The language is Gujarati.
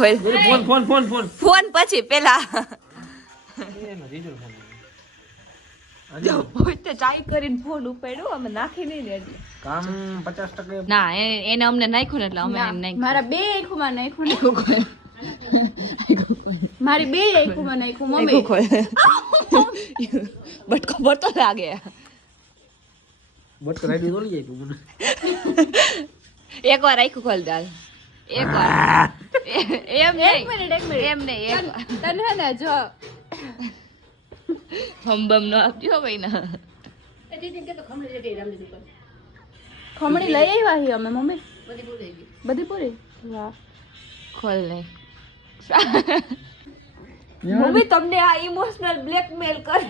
ખોલ ફોન પછી પેલા પોતે ચાઈ કરીને ફોન ઉપાડ્યો અમે નાખી નહીં ને એટલે કામ 50% ના એને અમને નાખ્યું ને એટલે અમે એમ નાખ્યું મારા બે આંખોમાં નાખ્યું મારી બે આંખોમાં નાખ્યું મમ્મી ખોલ બટકો પડતો લાગે બટ રેડી દોલી જાય તું મને એકવાર આખું ખોલ દાલ એકવાર એમ એક મિનિટ એમ નહીં તને હે ને જો હમ નો આપજો ભાઈ ના ખમણી લઈ આવ્યા હી અમે મમ્મી બધી પૂરી વાહ ખોલ નહીં મમ્મી તમને આ ઇમોશનલ બ્લેકમેલ કરે